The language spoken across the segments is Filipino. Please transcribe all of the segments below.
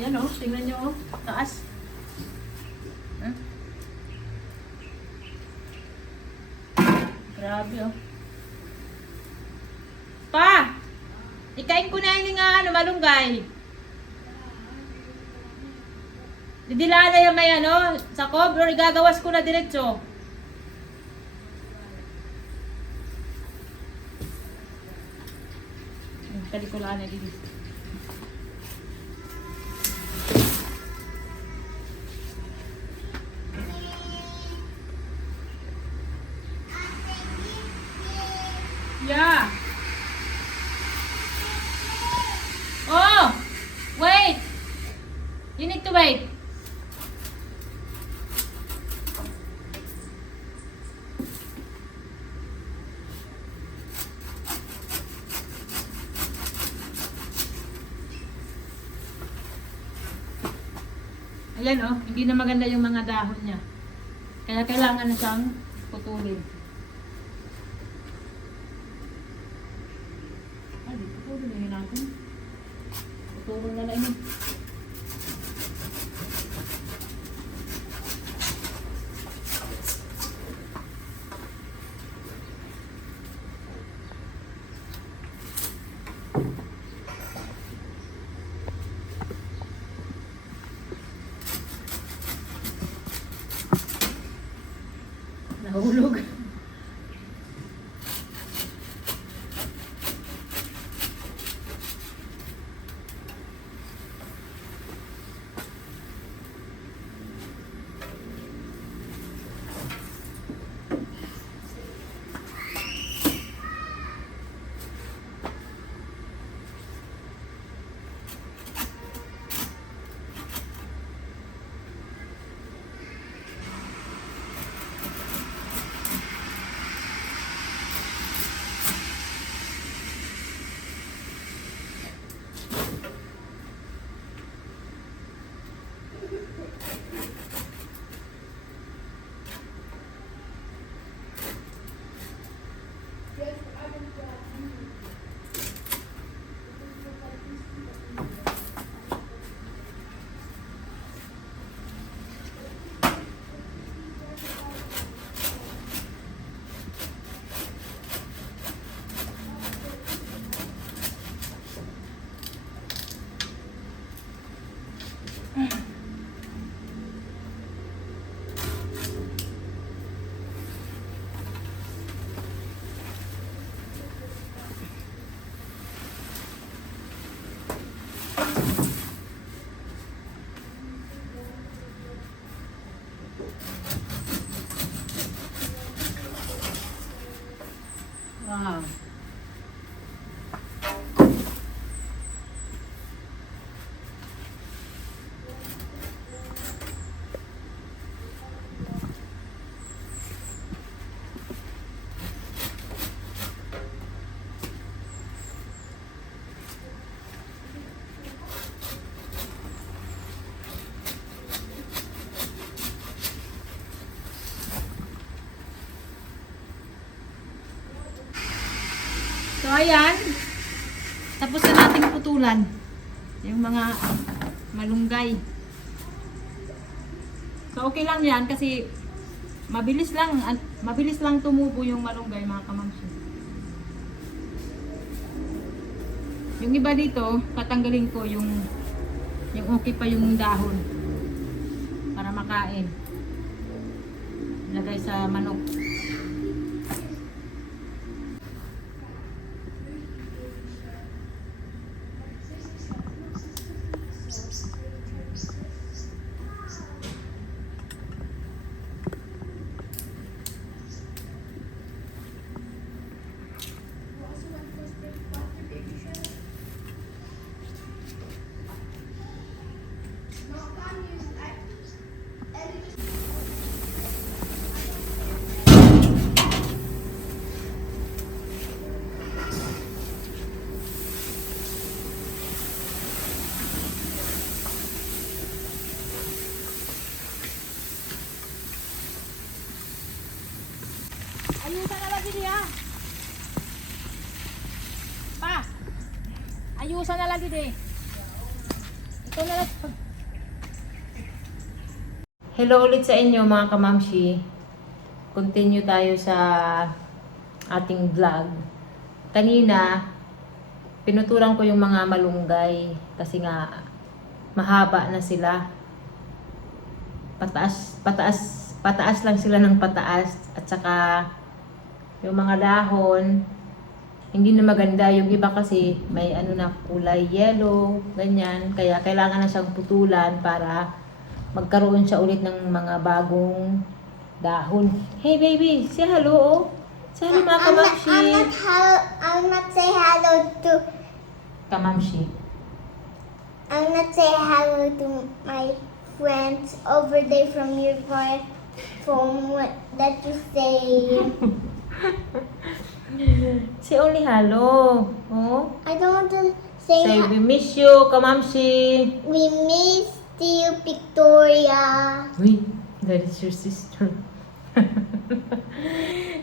Ayan o, tingnan nyo o. Taas. Huh? Grabe o. Pa! Ikain ko na yun nga malunggay. Didila na yung may sa cover, igagawas ko na diretso. Kalikulaan na dito. Yeah. Oh, wait. You need to wait. Ayan oh, hindi na maganda yung mga dahon niya. Kaya kailangan na siyang putulin. Ay, putulin na yun natin. Putulin na lang yun. Nahulog. Wow. So ayan, tapos na nating putulan yung mga malunggay. So okay lang yan kasi mabilis lang tumubo yung malunggay mga kamamsi. Yung iba dito, tatanggalin ko yung okay pa yung dahon para makain. Lagay sa manok. Ayusan na lagi dia. Pa. Ayusan na lagi di. Ito Hello ulit sa inyo mga kamamshi. Continue tayo sa ating vlog. Kanina, pinutulan ko yung mga malunggay kasi nga mahaba na sila. Pataas lang sila ng pataas at saka yung mga dahon hindi na maganda. Yung iba kasi may ano na kulay yellow, ganyan. Kaya kailangan na siyang putulan para magkaroon siya ulit ng mga bagong dahon. Hey baby, say hello oh. Say hello mga kamamshi. I'm not say hello to Kamamshi. I'm not say hello to my friends over there from your phone that you say. Say only hello. Oh. I don't want to say Say we miss you, kamamshi. we miss you, Victoria. Wait, that is your sister.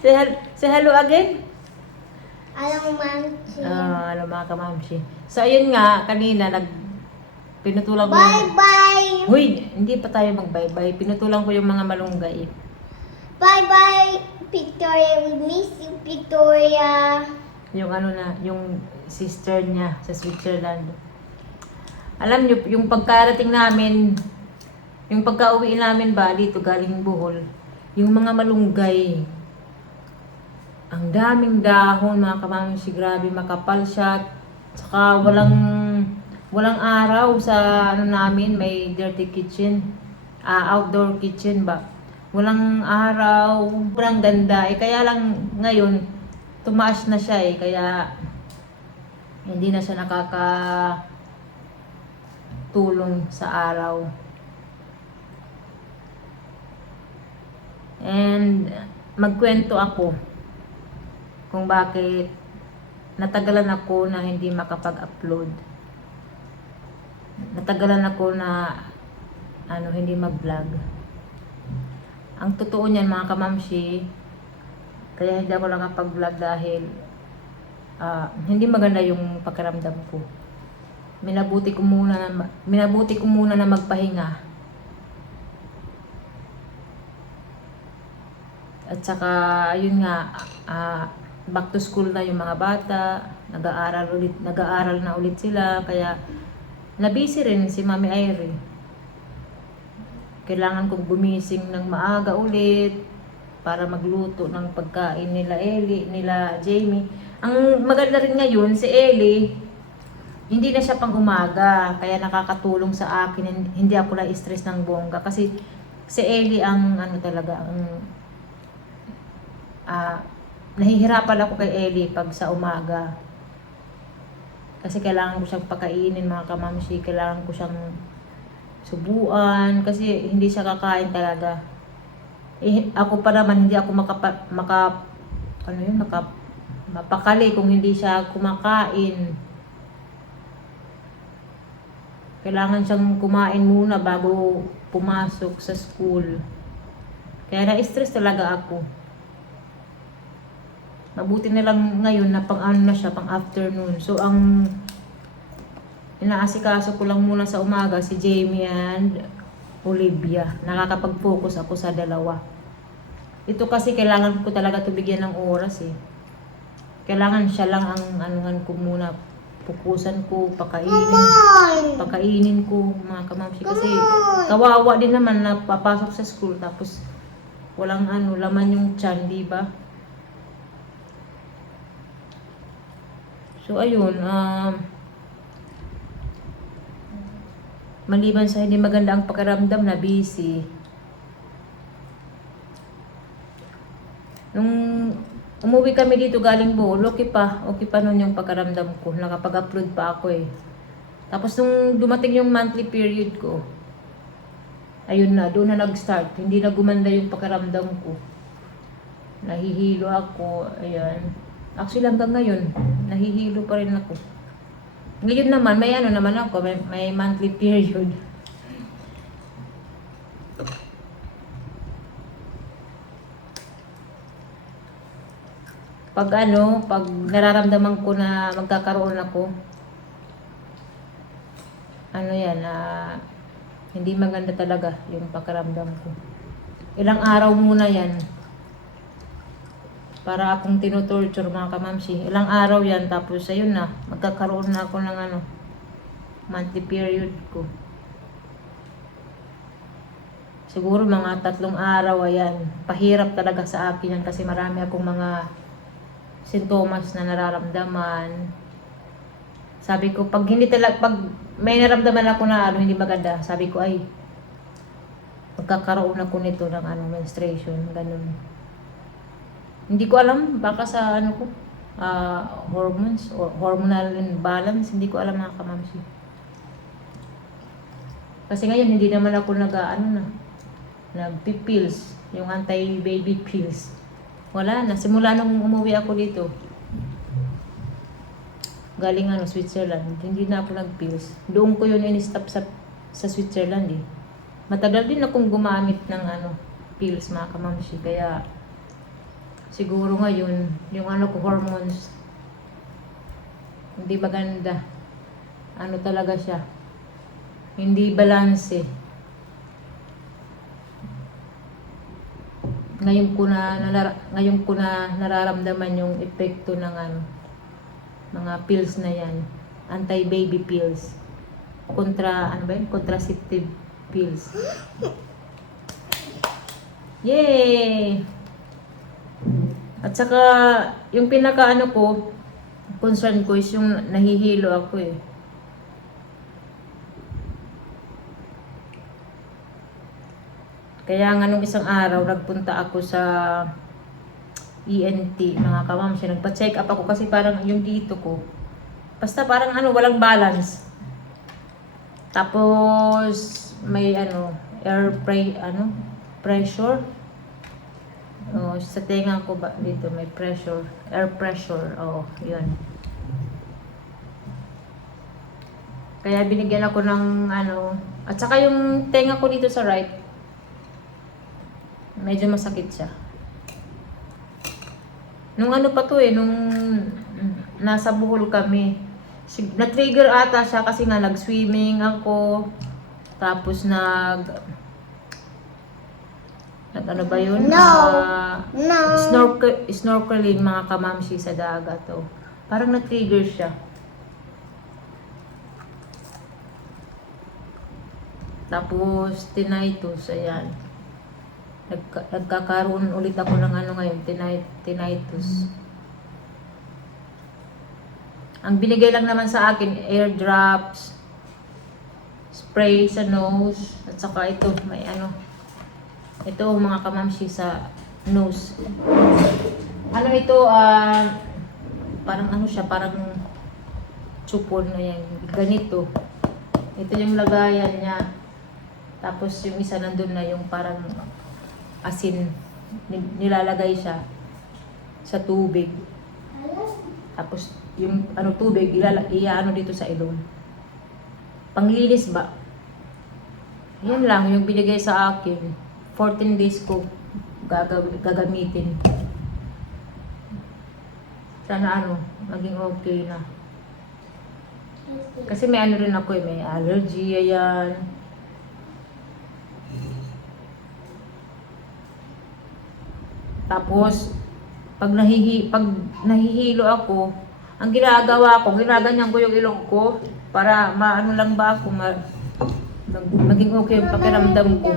Say hello again. Alam man. Hello mga kamamshi. So ayun nga, kanina pinutulan ko Bye bye. Huy, hindi pa tayo mag-bye-bye. Pinutulan ko yung mga malunggay. Bye bye, Victoria. We miss you, Victoria. Yung ano na, yung sister niya sa Switzerland. Alam niyo, yung pagkarating namin, yung pagka-uwi namin ba dito galing Bohol, yung mga malunggay, ang daming dahon mga kamamshi, grabe, makapal siya. Saka walang araw sa ano namin, may dirty kitchen, outdoor kitchen ba. Walang araw, sobrang ganda. Kaya lang ngayon, tumaas na siya kaya hindi na siya tulong sa araw. And magkwento ako kung bakit natagalan ako na hindi makapag-upload. Natagalan ako na hindi mag-vlog. Ang totoo niyan mga kamamshi, kaya hindi ako nakapag-vlog dahil hindi maganda yung pakiramdam ko. Minabuti ko muna na magpahinga. At saka, ayun nga, back to school na yung mga bata, nag-aaral na ulit sila, kaya nabisi rin si Mami Irene. Kailangan kong gumising ng maaga ulit para magluto ng pagkain nila Ellie, nila Jamie. Ang maganda rin ngayon, si Ellie, hindi na siya pang umaga, kaya nakakatulong sa akin. Hindi ako na-stress ng bongga kasi si Ellie ang nahihirapan ako kay Ellie pag sa umaga. Kasi kailangan ko siyang pakainin mga kamamshi, kailangan ko siyang subuan kasi hindi siya kakain talaga. Ako pa naman hindi ako mapakali kung hindi siya kumakain. Kailangan siyang kumain muna bago pumasok sa school. Kaya na-stress talaga ako. Mabuti na lang ngayon na pang siya, pang afternoon. So ang inaasikaso ko lang muna sa umaga si Jamie and Olivia. Nakakapag-focus ako sa dalawa. Ito kasi kailangan ko talaga bigyan ng oras Kailangan siya lang ang anuhan ko muna. Pukusan ko, pakainin ko mga kamamshi kasi kawawa din naman na papasok sa school tapos walang laman yung tiyan, di ba? So ayun, maliban sa hindi maganda ang pakiramdam na busy. Nung umuwi kami dito galing Bohol, okay pa nun yung pakiramdam ko. Nakapag-upload pa ako Tapos nung dumating yung monthly period ko, ayun na, doon na nag-start. Hindi na gumanda yung pakiramdam ko. Nahihilo ako, ayan. Actually hanggang ngayon, nahihilo pa rin ako. Ngayon naman, may naman ako, may monthly period. Pag nararamdaman ko na magkakaroon ako, ano yan, hindi maganda talaga yung pakiramdam ko. Ilang araw muna yan. Para akong tinutorture mga kamamsi. Ilang araw yan, tapos ayun na, magkakaroon na ako ng monthly period ko. Siguro mga 3 araw, ayan. Pahirap talaga sa akin yan kasi marami akong mga sintomas na nararamdaman. Sabi ko, pag may naramdaman ako na hindi maganda, sabi ko ay magkakaroon ako nito ng menstruation, ganun. Hindi ko alam, baka sa ko, hormones or hormonal imbalance, hindi ko alam mga kamamsi. Kasi ngayon hindi naman ako nag-pills, yung anti-baby pills. Wala na, simula nung umuwi ako dito. Galing Switzerland, hindi na ako nag-pills. Doon ko yun in-stop sa Switzerland eh. Matagal din akong gumamit ng pills mga kamamsi, kaya siguro ngayon, yung ko hormones, hindi maganda. Talaga siya. Hindi balance eh. Ngayon ko na nararamdaman yung epekto ng mga pills na yan. Anti-baby pills. Contraceptive pills. Yay! At saka, yung concern ko is yung nahihilo ako eh. Kaya nga nung isang araw, nagpunta ako sa ENT, mga kamamsi. Nagpa-check up ako kasi parang yung dito ko. Basta parang walang balance. Tapos, may pressure. Sa tenga ko ba dito may pressure, air pressure. Yun. Kaya binigyan ako ng at saka yung tenga ko dito sa right, medyo masakit siya. Nung pa to nung nasa Bohol kami, na-trigger ata siya kasi nga nag-swimming ako, tapos ba yun? No. Snorkeling mga kamamsi sa dagat. Parang na-trigger siya. Tapos, tinnitus, ayan. Nagkakaroon ulit ako ng ngayon, tinnitus. Ang binigay lang naman sa akin, air drops, spray sa nose, at saka ito, may ito mga kamamsi sa nose. Ito, parang siya, parang chupon na yan, ganito. Ito yung lagayan niya. Tapos yung isa nandun na yung parang asin, nilalagay siya sa tubig. Tapos yung tubig, iano dito sa ilong. Panglinis ba? Yan lang yung binigay sa akin. 14 days ko gagamitin. Sana maging okay na. Kasi may rin ako may allergy, ayan. Tapos, pag nahihilo ako, ang ginagawa ko, ginaganyan ko yung ilong ko para lang ba ako, maging okay yung pakiramdam ko.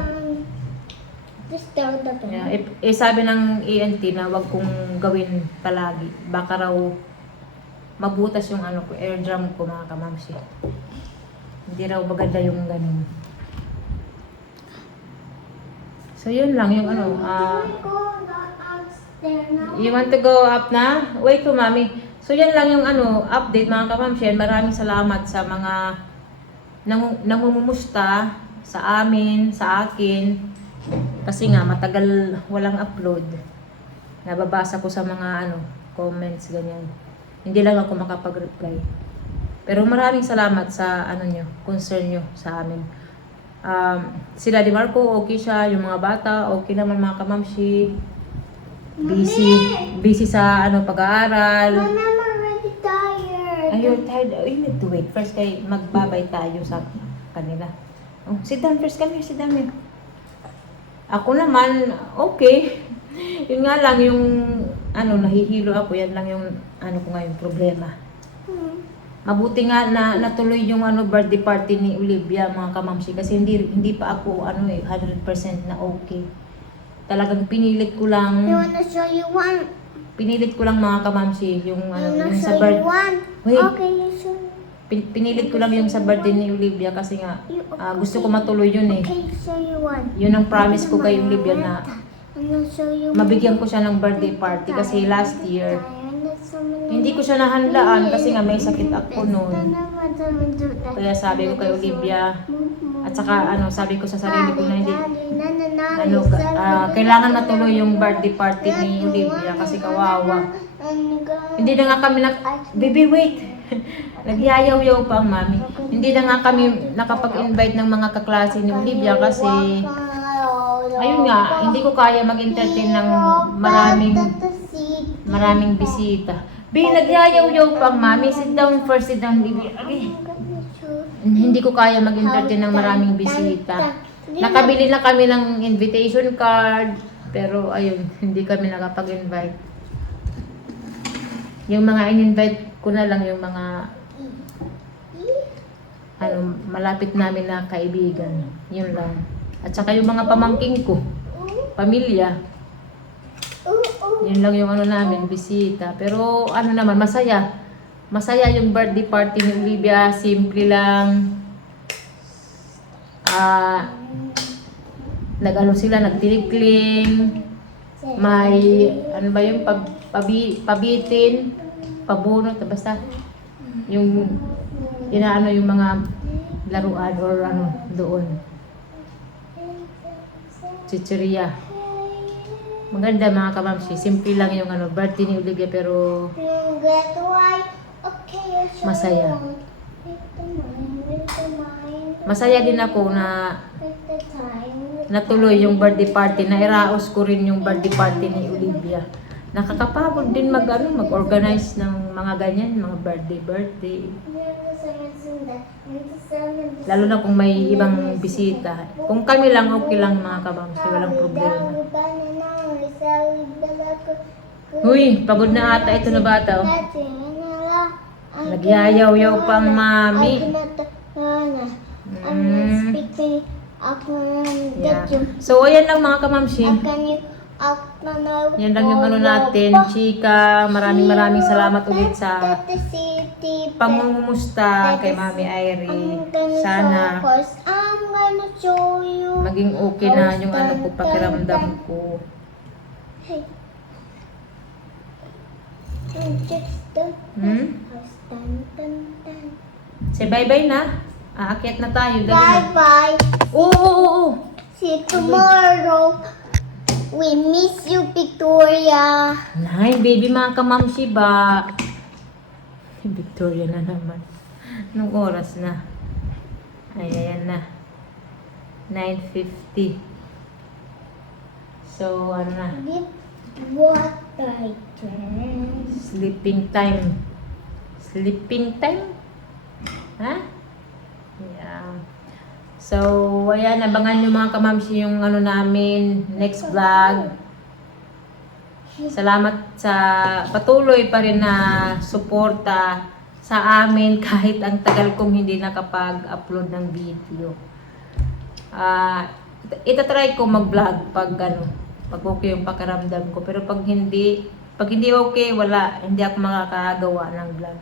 Sabi ng ENT na wag kong gawin palagi. Baka raw mabutas yung eardrum ko mga kamamsi. Hindi raw maganda yung ganun. So yun lang yung you want to go up na? Wait ko mami. So yan lang yung update mga kamamsi. Maraming salamat sa mga namumumusta sa amin, sa akin. Kasi nga matagal walang upload. Nababasa ko sa mga comments ganyan. Hindi lang ako makapag-reply. Pero maraming salamat sa nyo, concern nyo sa amin. Sila Di Marco, okay siya. Yung mga bata, okay naman mga kamamsi. Busy sa pag-aaral. Mom, I'm already tired. Are you tired? You need to wait. First kay magbabay tayo sa kanila. Oh, sit down first, come here, sit down here. Ako naman, okay. Yun nga lang yung, nahihilo ako, yan lang yung, ko ngayon, problema. Mabuti nga na natuloy yung birthday party ni Olivia, mga kamamsi, kasi hindi pa ako 100% na okay. Talagang pinilit ko lang You wanna show you one? mga kamamsi yung You wanna yung sa show you one? Wait. Okay, you show me. Pinilit ko lang yung sa birthday ni Olivia kasi nga gusto ko matuloy yun eh. Okay, show you one. Yun ang promise ko kay Olivia na I'm gonna show you mabigyan ko siya ng birthday party kasi last year hindi ko siya nahandaan kasi nga may sakit ako noon. Kaya sabi ko kay Olivia at saka sabi ko sa sarili ko na hindi kailangan matuloy yung birthday party ni Olivia kasi kawawa. Hindi na nga kami baby wait. Nagyayaw-yaw pa ang mami. Hindi na nga kami nakapag-invite ng mga kaklase ni Olivia kasi ayun nga, hindi ko kaya mag-entertain ng maraming bisita. Nagyayaw-yaw pa ang mami. Sit down first, sit down, Olivia. Okay. Hindi ko kaya mag-entertain ng maraming bisita. Nakabili na kami ng invitation card, pero ayun, hindi kami nakapag-invite. Yung mga in-invite ko na lang yung mga malapit namin na kaibigan. Yun lang. At saka yung mga pamangking ko, pamilya. Yun lang yung namin, bisita. Pero naman, masaya. Masaya yung birthday party ni Olivia. Simple lang. Sila, nagtinikling. May, yung pabitin, pabunot, basta. Yung yung mga laruan or doon. Chicheria. Maganda mga kamamsi. Simple lang yung birthday ni Olivia pero masaya. Masaya din ako na natuloy yung birthday party. Nairaos ko rin yung birthday party ni Olivia. Nakakapagod din mag-organize ng mga ganyan, mga birthday. Lalo na kung may ibang bisita. Kung kami lang, okay lang mga kamamsi. Walang problema. Uy, pagod na ata ito na bata. Oh. Nagyayaw-yaw pang mami. Yeah. So, ayan lang mga kamamsi. Yan lang yung natin, chika. Maraming salamat ulit sa pangungumusta kay Mami Irene. Sana maging okay na yung pakiramdam ko. Say bye-bye na. Aakyat na tayo. Bye-bye. Oo. See you tomorrow. We miss you, Victoria. Nay, baby mga kamamsi ba? Victoria na naman. Anong oras na? Ay, ayan na. 9:50. So, na? What I Sleeping time. Sleeping time? Ha? Yeah. So, ayan, abangan nyo mga kamamsi yung namin, next vlog. Salamat sa patuloy pa rin na suporta sa amin kahit ang tagal kong hindi nakapag-upload ng video. Itatry ko mag-vlog pag okay yung pakiramdam ko. Pero pag hindi okay, hindi ako makakagawa ng vlog.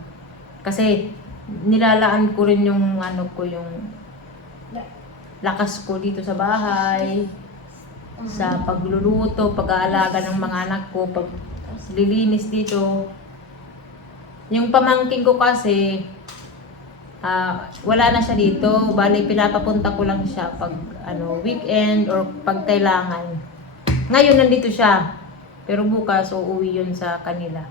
Kasi nilalaan ko rin yung yung lakas ko dito sa bahay, sa pagluluto, pag-aalaga ng mga anak ko, paglilinis dito. Yung pamangking ko kasi, wala na siya dito. Bali, pinapapunta ko lang siya pag weekend or pag kailangan. Ngayon, nandito siya. Pero bukas, uuwi yun sa kanila.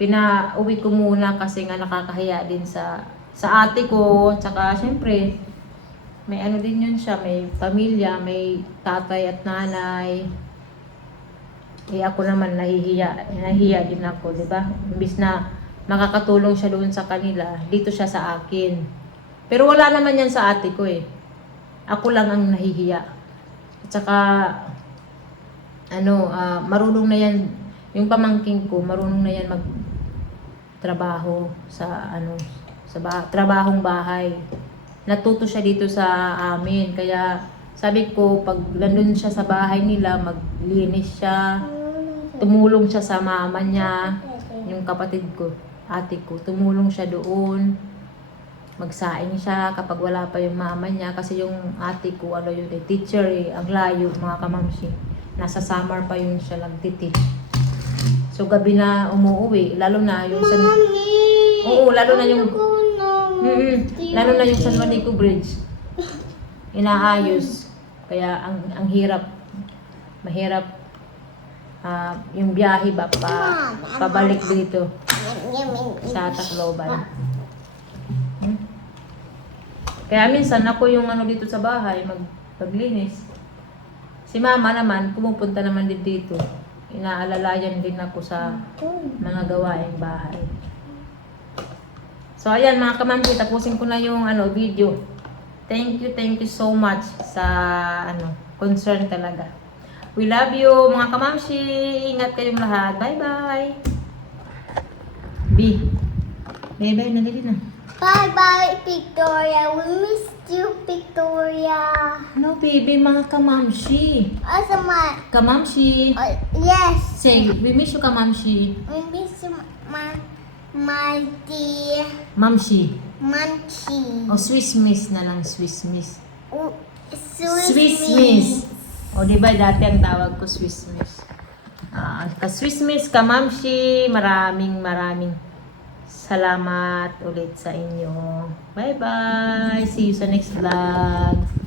Pinauwi ko muna kasi nga nakakahiya din sa ate ko, tsaka syempre may din yun siya, may pamilya, may tatay at nanay. Ako naman nahihiya din ako, di ba? Imbis na makakatulong siya doon sa kanila, dito siya sa akin. Pero wala naman yan sa ate ko eh. Ako lang ang nahihiya. At saka, marunong na yan, yung pamangking ko, marunong na yan magtrabaho sa, trabahong bahay. Natuto siya dito sa amin. Kaya, sabi ko, pag nandun siya sa bahay nila, maglinis siya, tumulong siya sa mama niya, yung kapatid ko, ate ko, tumulong siya doon. Magsaing siya kapag wala pa yung mama niya. Kasi yung ate ko, teacher eh, ang layo, mga kamamsi. Nasa summer pa yun siya nagtiteach. So, gabi na umuwi, lalo na yung sa... Mommy! Oo, lalo na yung... lalo na yung San Juanico Bridge. Inaayos. Kaya ang hirap. Mahirap yung biyahe ba pabalik dito sa Tacloban. Kaya minsan ako yung dito sa bahay maglinis. Si mama naman pumupunta naman din dito. Inaalalayan din ako sa mga gawaing bahay. So ayan mga kamamsi, tapusin ko na yung video. Thank you so much sa concern talaga. We love you mga kamamsi. Ingat kayong lahat. Bye-bye. Bye-bye na dali na. Bye-bye, Victoria. We missed you, Victoria. No, baby, mga kamamsi. Also, Kamamsi. yes. Say, we miss you, kamamsi. We miss you, my dear Mamsi. Munchie. O, Swiss Miss na lang, Swiss Miss. Swiss Miss. O, diba, dati ang tawag ko Swiss Miss. Ka-Swiss Miss, kamamsi, maraming salamat ulit sa inyo. Bye-bye. See you sa next vlog.